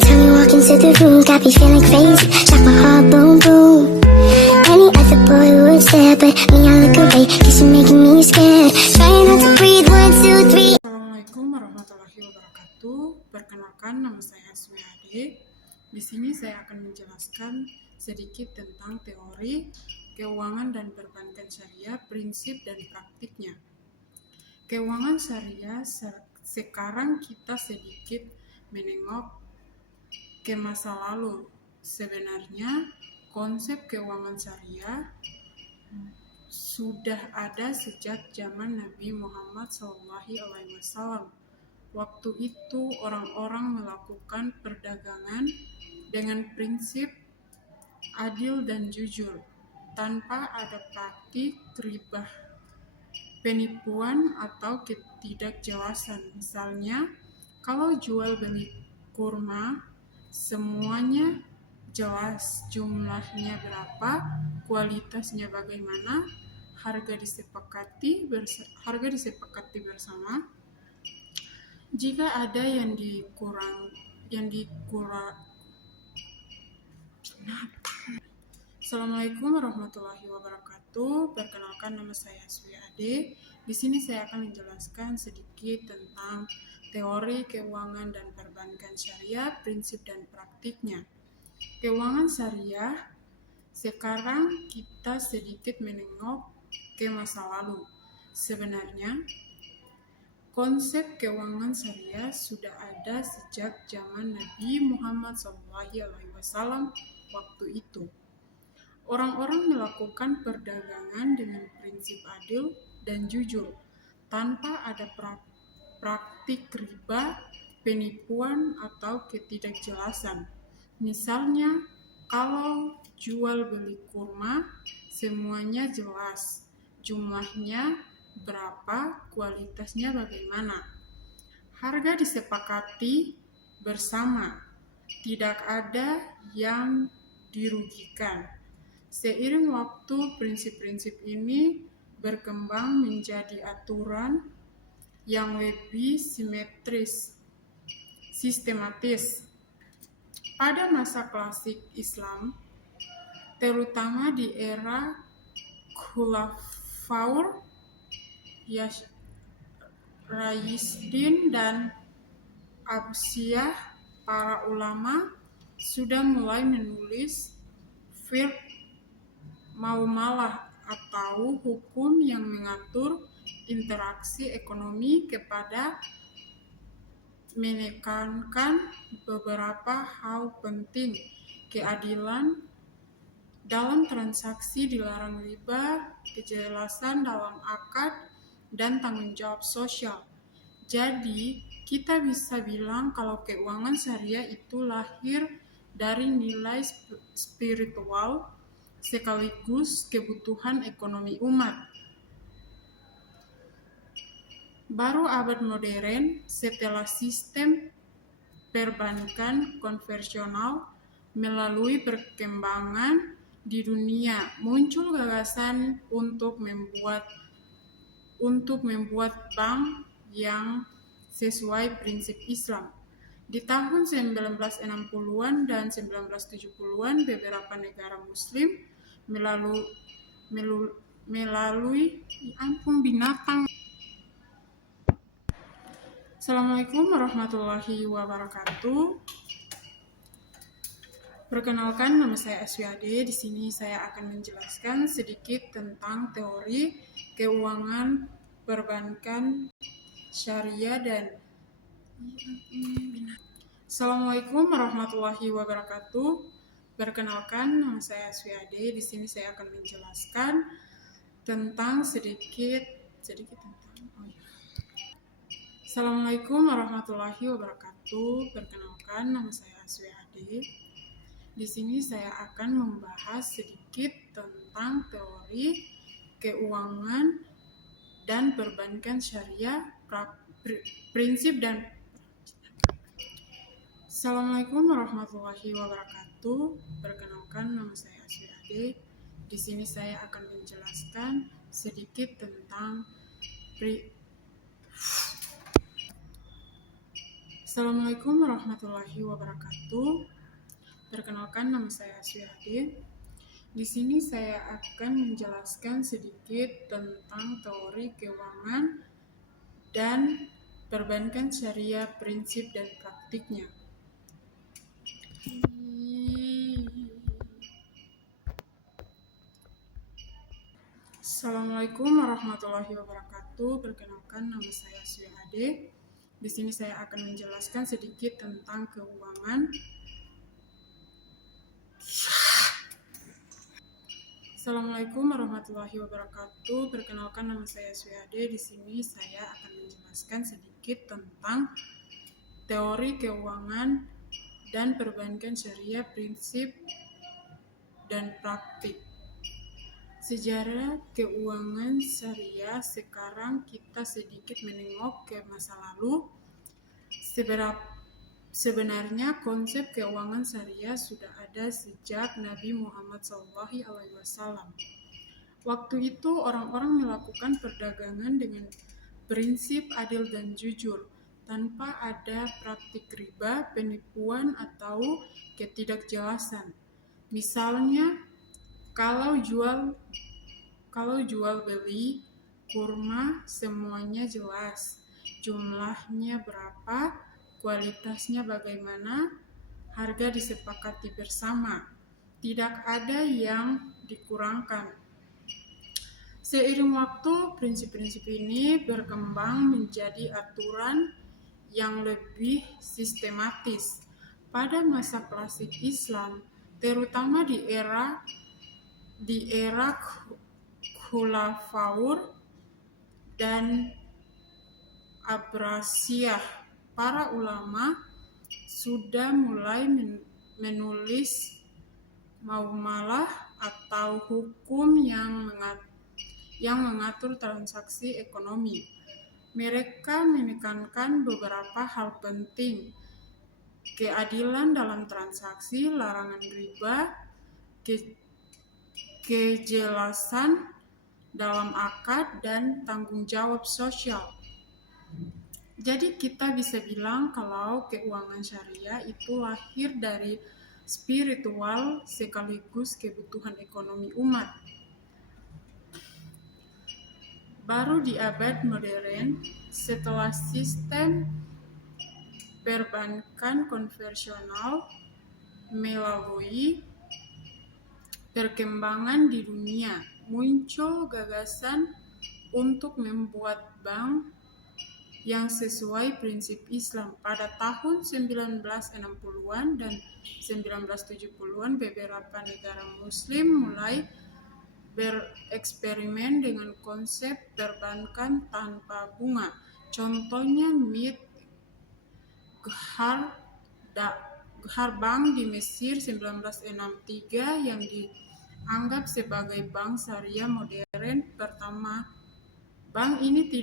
time you walk into the room, got me feeling crazy, shot my heart boom boom. Any other boy would stare, but me I look away, cause you're making me scared. Trying not to breathe, 1, 2, 3. Assalamualaikum warahmatullahi wabarakatuh. Perkenalkan, nama saya Asmi Ade. Di sini saya akan menjelaskan sedikit tentang teori keuangan dan perbankan syariah, prinsip dan praktiknya. Keuangan syariah, sekarang kita sedikit menengok ke masa lalu. Sebenarnya konsep keuangan syariah sudah ada sejak zaman Nabi Muhammad SAW. Waktu itu orang-orang melakukan perdagangan dengan prinsip adil dan jujur, tanpa ada praktik riba, penipuan atau ketidakjelasan. Misalnya, kalau jual beli kurma, semuanya jelas, jumlahnya berapa, kualitasnya bagaimana, harga disepakati bersama. Jika ada yang dikurang. Assalamualaikum warahmatullahi wabarakatuh. Perkenalkan, nama saya Aswi Ade. Di sini saya akan menjelaskan sedikit tentang teori keuangan dan perbankan syariah, prinsip dan praktiknya. Keuangan syariah, sekarang kita sedikit menengok ke masa lalu. Sebenarnya, konsep keuangan syariah sudah ada sejak zaman Nabi Muhammad SAW waktu itu. Orang-orang melakukan perdagangan dengan prinsip adil dan jujur, tanpa ada praktik riba, penipuan, atau ketidakjelasan. Misalnya, kalau jual beli kurma, semuanya jelas, jumlahnya berapa, kualitasnya bagaimana. Harga disepakati bersama, tidak ada yang dirugikan. Seiring waktu, prinsip-prinsip ini berkembang menjadi aturan yang lebih sistematis. Pada masa klasik Islam, terutama di era Khulafaur Rasyidin dan Abbasiyah, para ulama sudah mulai menulis fiqh muamalah atau hukum yang mengatur interaksi ekonomi kepada menekankan beberapa hal penting, keadilan dalam transaksi, dilarang riba, kejelasan dalam akad, dan tanggung jawab sosial. Jadi, kita bisa bilang kalau keuangan syariah itu lahir dari nilai spiritual sekaligus kebutuhan ekonomi umat. Baru abad modern, setelah sistem perbankan konvensional melalui perkembangan di dunia, muncul gagasan untuk membuat bank yang sesuai prinsip Islam. Di tahun 1960-an dan 1970-an, beberapa negara Muslim melalui Assalamualaikum warahmatullahi wabarakatuh. Perkenalkan, nama saya Aswi Ade. Di sini saya akan menjelaskan sedikit tentang teori keuangan perbankan syariah dan Assalamualaikum warahmatullahi wabarakatuh. Perkenalkan, nama saya Aswi Ade. Di sini saya akan menjelaskan tentang sedikit tentang Assalamualaikum warahmatullahi wabarakatuh. Perkenalkan, nama saya Aswi Ade. Di sini saya akan membahas sedikit tentang teori keuangan dan perbankan syariah, prinsip dan Assalamualaikum warahmatullahi wabarakatuh. Perkenalkan, nama saya Aswi Ade. Di sini saya akan menjelaskan sedikit tentang Assalamualaikum warahmatullahi wabarakatuh. Perkenalkan, nama saya Aswiade. Di sini saya akan menjelaskan sedikit tentang teori keuangan dan perbankan syariah, prinsip dan praktiknya. Assalamualaikum warahmatullahi wabarakatuh. Perkenalkan, nama saya Aswiade. Di sini saya akan menjelaskan sedikit tentang keuangan. Assalamualaikum warahmatullahi wabarakatuh. Perkenalkan, nama saya Aswiade. Di sini saya akan menjelaskan sedikit tentang teori keuangan dan perbankan syariah, prinsip dan praktik. Sejarah keuangan syariah. Sekarang kita sedikit menengok ke masa lalu. Sebenarnya konsep keuangan syariah sudah ada sejak Nabi Muhammad SAW. Waktu itu orang-orang melakukan perdagangan dengan prinsip adil dan jujur, tanpa ada praktik riba, penipuan, atau ketidakjelasan. Misalnya, kalau jual beli kurma semuanya jelas, jumlahnya berapa, kualitasnya bagaimana, harga disepakati bersama, tidak ada yang dikurangkan. Seiring waktu, prinsip-prinsip ini berkembang menjadi aturan yang lebih sistematis. Pada masa klasik Islam, terutama di era Khulafaur dan Abbasiyah, para ulama sudah mulai menulis muamalah atau hukum yang mengatur transaksi ekonomi. Mereka menekankan beberapa hal penting: keadilan dalam transaksi, larangan riba, kejelasan dalam akad, dan tanggung jawab sosial. Jadi kita bisa bilang kalau keuangan syariah itu lahir dari spiritual sekaligus kebutuhan ekonomi umat. Baru di abad modern, setelah sistem perbankan konvensional melalui perkembangan di dunia, muncul gagasan untuk membuat bank yang sesuai prinsip Islam. Pada tahun 1960-an dan 1970-an, beberapa negara muslim mulai bereksperimen dengan konsep perbankan tanpa bunga. Contohnya MIT Ghar Bank di Mesir 1963 yang dianggap sebagai bank syariah modern pertama. Bank ini tidak